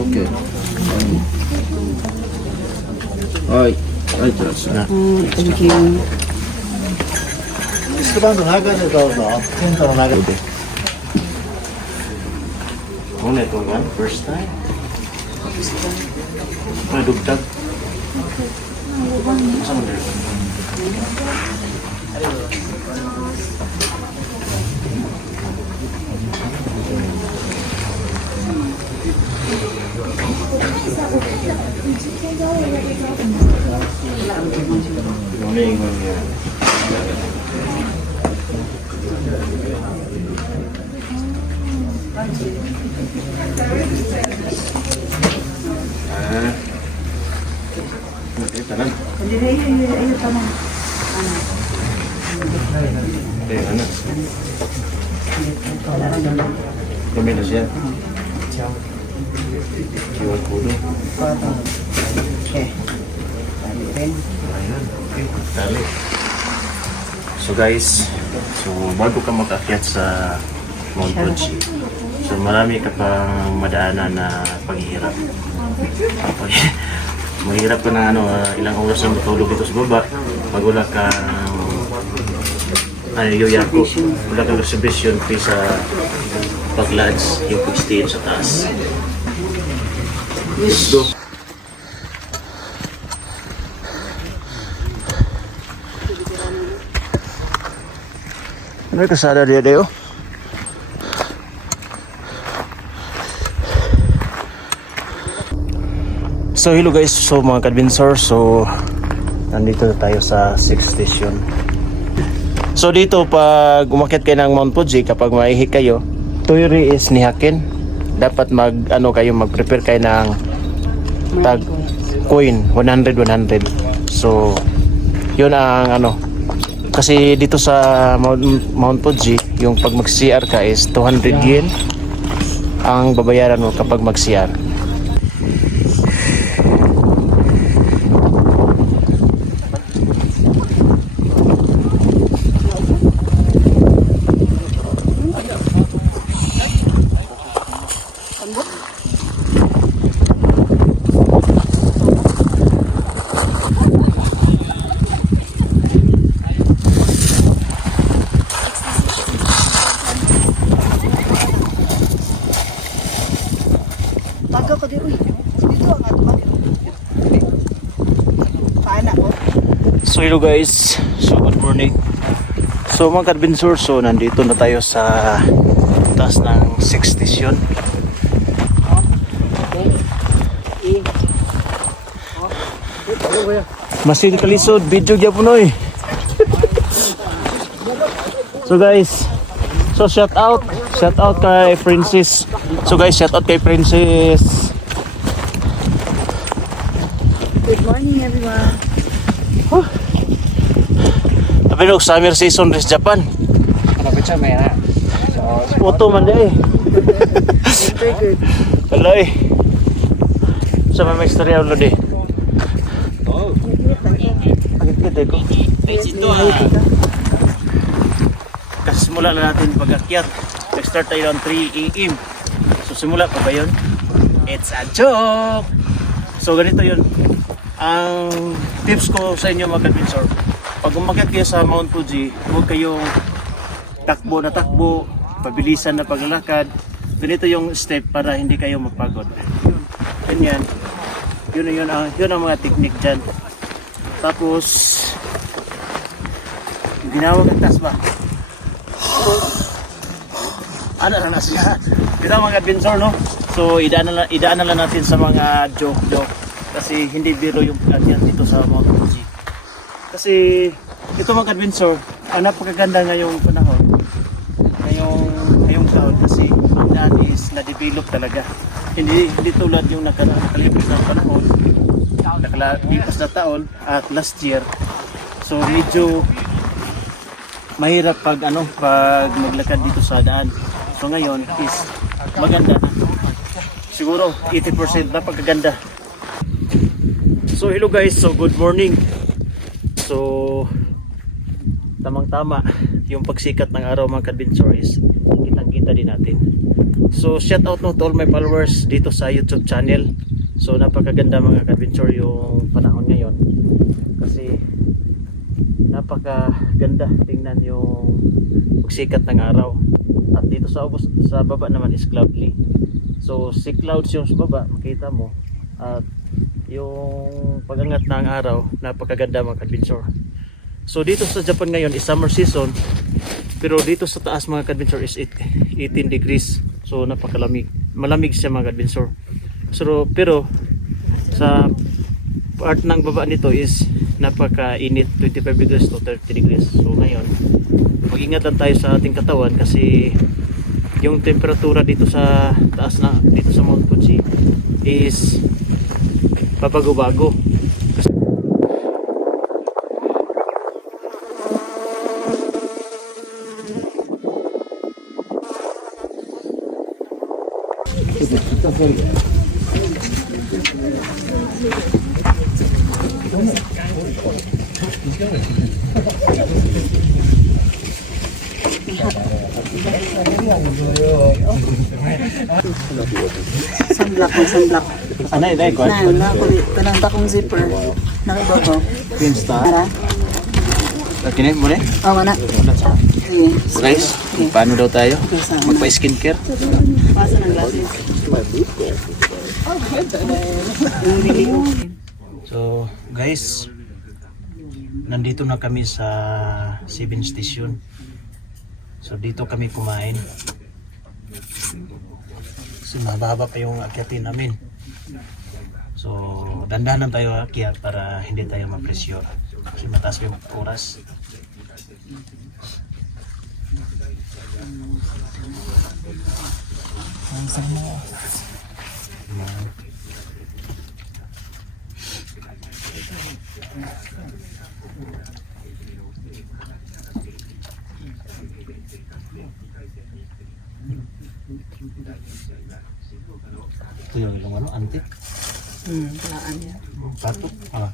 Okay. Ay, ay, terus. Thank you. リストバンド中でどうぞ。テントの中で。 Muna ito nga, first time. Madugtag. Saan mo dito? Muna ingon niya. Tanan. Ano? Kami na siya. QR code. Okay. Ayan. Okay. Dali. So guys, bago ka makakyat sa Mount Fuji, so marami ka pang madaanan na paghihirap. Mahirap ka na ilang oras na matulog dito sa baba pag wala kang yoyako, wala kang reservation fee sa pag-lodge, yung pag-stay sa taas. Let's go. Ano yung kasada dia deo? So hello guys, so mga kadbinsor, so nandito na tayo sa 6th station. So dito pag umakyat kayo ng Mount Fuji, kapag maihi kayo, Toiri is nihakin. Dapat mag-prepare kayo ng tag coin 100. So yun ang kasi dito sa Mount Fuji, yung pag mag-CR ka is 200 yen ang babayaran mo kapag mag-CR. Taga ko dito. Dito ang ato ba? Paana ko. So hello guys, so good morning. So mga kadbinsor, so nandito na tayo sa taas ng 6th station. Masin kalisod, video gya po noy. So guys, so shout out kay Princess. So guys, shout out kay Princess. Good morning everyone. Pero summer season rin sa Japan. Kapit siya may na. Photo man day. Very good. Hello. Sa mga istorya ulo di. Pakit ko. Kasi simula na natin pag-akyat. Nag-start tayo ng 3 AM. So simula pa ba yun? It's a joke! So ganito yun. Ang tips ko sa inyo mga kadbinsor, pag umakyat kayo sa Mount Fuji, huwag kayong takbo na takbo, pabilisan na paglalakad. Ganito yung step para hindi kayo magpagod. Ganyan. Yun ang mga technique dyan. Tapos, ginawag ang taas ba? Ano na siya? Ito mga adventure, no? So, idaan na lang natin sa mga joke. Kasi hindi biro yung pag-akyat dito sa Mount Fuji. Kasi, ito mga adventure, ang napakaganda ngayong panahon. Ngayong taon kasi ang daan is na-develop talaga. Hindi tulad yung nakalipas na panahon, nakalipas na taon at last year. So medyo mahirap pag maglakad dito sa daan. So ngayon is maganda na. Siguro 80% napakaganda. So hello guys, so good morning. So tamang-tama yung pagsikat ng araw mga ka-adventure is kitang-kita din natin. So shout out no to all my followers dito sa YouTube channel. So napakaganda mga ka-adventure yung panahon ngayon kasi napakaganda tingnan yung pagsikat ng araw. At dito sa baba naman is cloudly. So si clouds yung sa baba makita mo, at yung pagangat ng araw napakaganda mga ka-adventure. So dito sa Japan ngayon is summer season, pero dito sa taas mga ka-adventure is 18 degrees. So napakalamig, malamig siya mga ka-adventure. So pero sa part ng baba nito is napakainit, 25 degrees to 30 degrees. So ngayon mag-ingat lang tayo sa ating katawan kasi yung temperatura dito sa taas na dito sa Mount Fuji is pabago-bago. Sunblock ko, sunblock. Anay, dai ko. Na ako tanang takong zipper. Nakibabaw. Pinsta. Para? Kini mo ni? Oh, wala. Sige. Guys, paano daw tayo? Magpa-skincare? Pasa ng glasses. So, guys, nandito na kami sa 7 Station. So, dito kami kumain. Kasi mahaba pa yung akyatin namin. So, dandanan tayo akyat para hindi tayo mapresyo. Kasi mataas yung oras. Ito yung ano, antik. Talaan niya. Batok. Ah.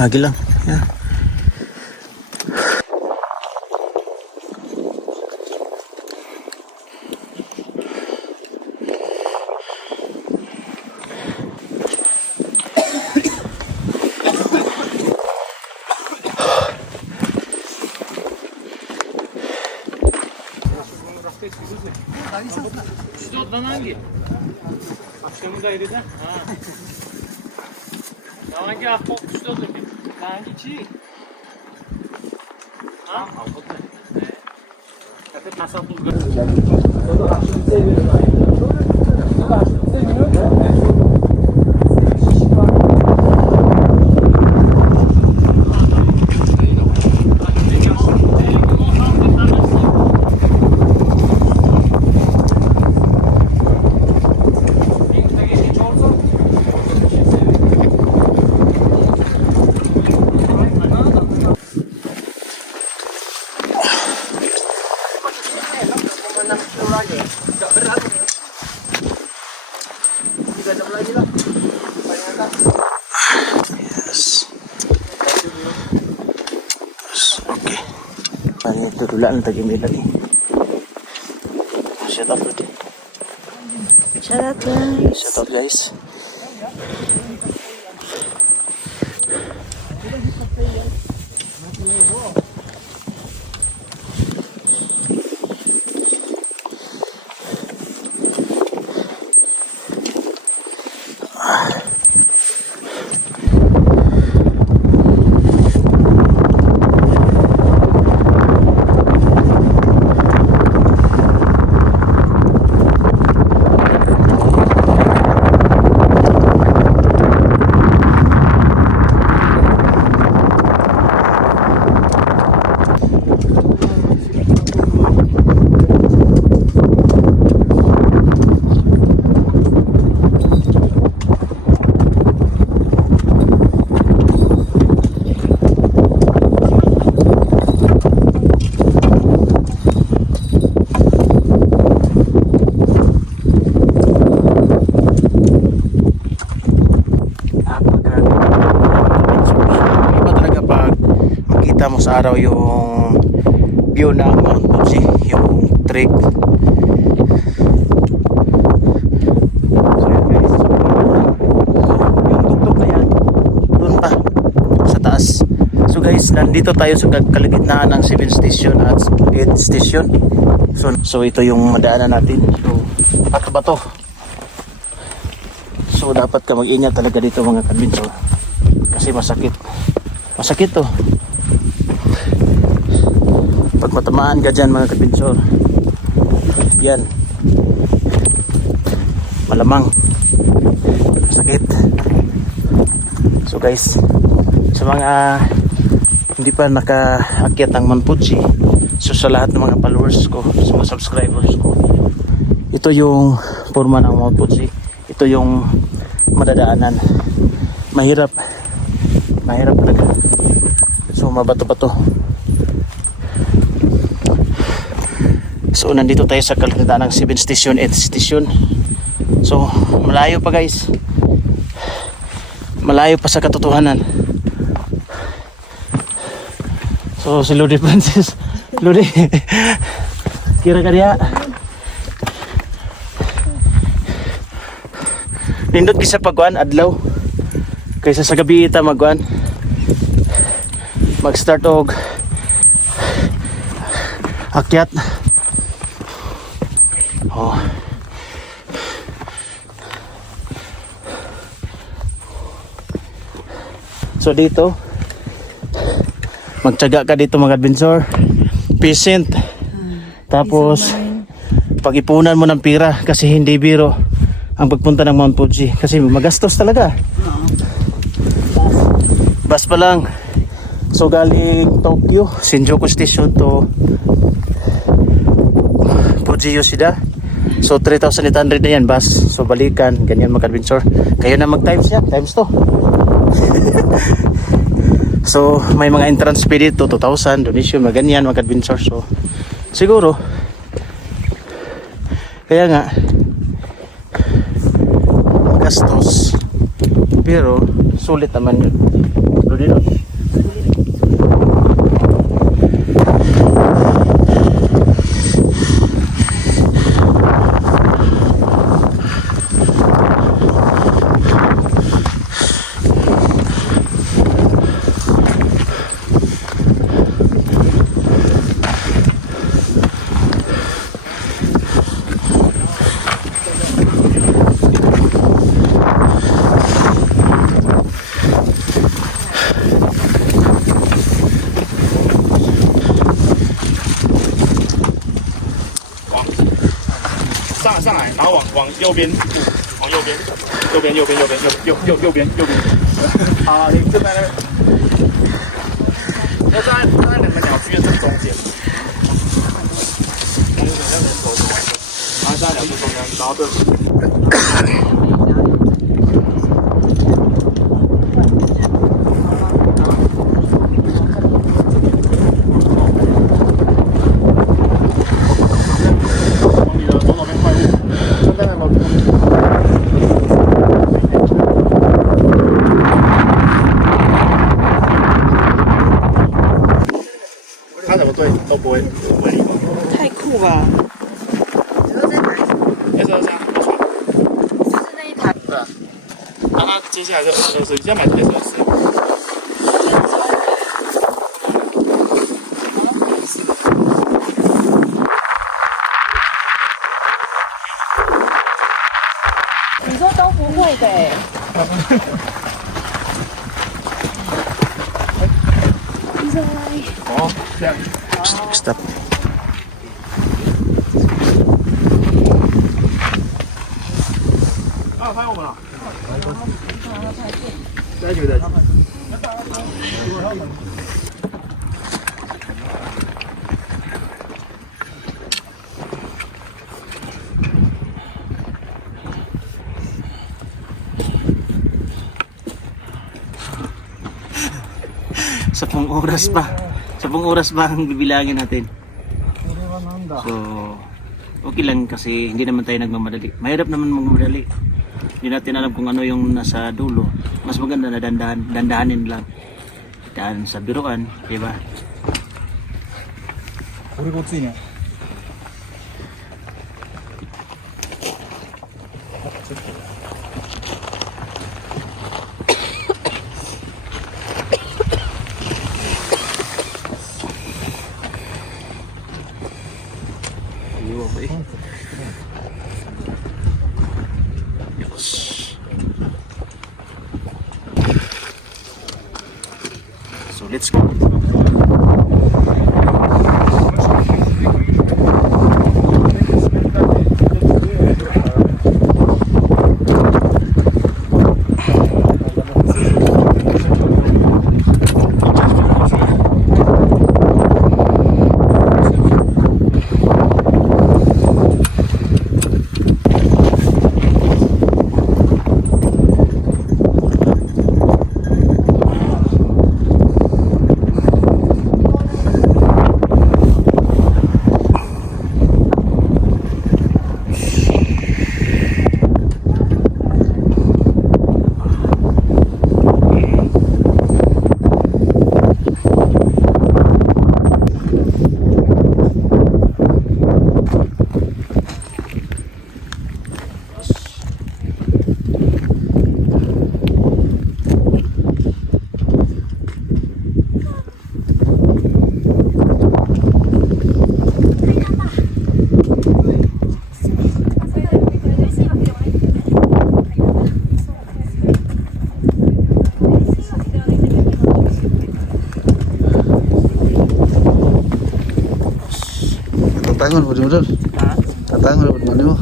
Agi lang. Yeah. Ano ito dula ang tagimila ni. Shout out to Shout out guys. Shout out guys. makita mo sa araw yung view ng Mount Fuji, yung trek. So yun guys, yung tuktok na yan doon pa sa taas. So guys, nandito tayo sa kalagitnaan ng 7 station at 8 station. So ito yung madaanan natin. So bato-bato. So dapat ka mag-ingat talaga dito mga kabinso. Kasi masakit. Masakit to. Pag matamaan ka dyan mga kabinso, yan. Malamang. Masakit. So guys, sa mga hindi pa nakaakyat ng Mount Fuji, so sa lahat ng mga followers ko, sa mga subscribers ko, ito yung forma ng Mount Fuji. Ito yung madadaanan. Mahirap talaga. So mabato-bato. So nandito tayo sa kalagitnaan ng 7 station, 8 station. So malayo pa guys. Malayo pa sa katotohanan. So si Lodi Francis, Lodi, kira ka diya. Nindot kisa pagwan adlaw kaysa sa gabi ita magwan. Mag-start og akyat. Oh. So dito magtiyaga ka dito mga adventure, patient. Tapos pag-ipunan mo ng pira kasi hindi biro ang pagpunta ng Mount Fuji kasi magastos talaga. Bus pa lang. So galing Tokyo, Shinjuku Station to Fuji Yoshida. So 3,800 na yan bus. So balikan, ganyan mga adventure. Kayo na mag-times yan, times to. So may mga entrance fee dito, 2,000, donation, mga ganyan mga adventure. So siguro, kaya nga, gastos. Pero sulit naman yun. Dito.上来，然后往右边，往右边，右边，右边，右边，右边，右边。好，你就在那，要站在两个鸟居的正中间。然后站在鸟居中间，然后这。他怎么对都不会理我。太酷吧！在车上，不错。就是那一台。对啊。然后他接下来就2020，你现在买的是。你说都不会的哎。哦，这样。 Stop.啊，拍我们了。在一起，在一起。Sapong oras pa. Sapong oras ba ang bibilangin natin? So, okay lang kasi hindi naman tayo nagmamadali. Mahirap naman magmamadali. Hindi natin alam kung ano yung nasa dulo. Mas maganda na dandahanin lang. daan sa biruan, di ba? これごついね。 So let's go. Tatangan mo, Jumdol. Ha? Tatangan mo, mo.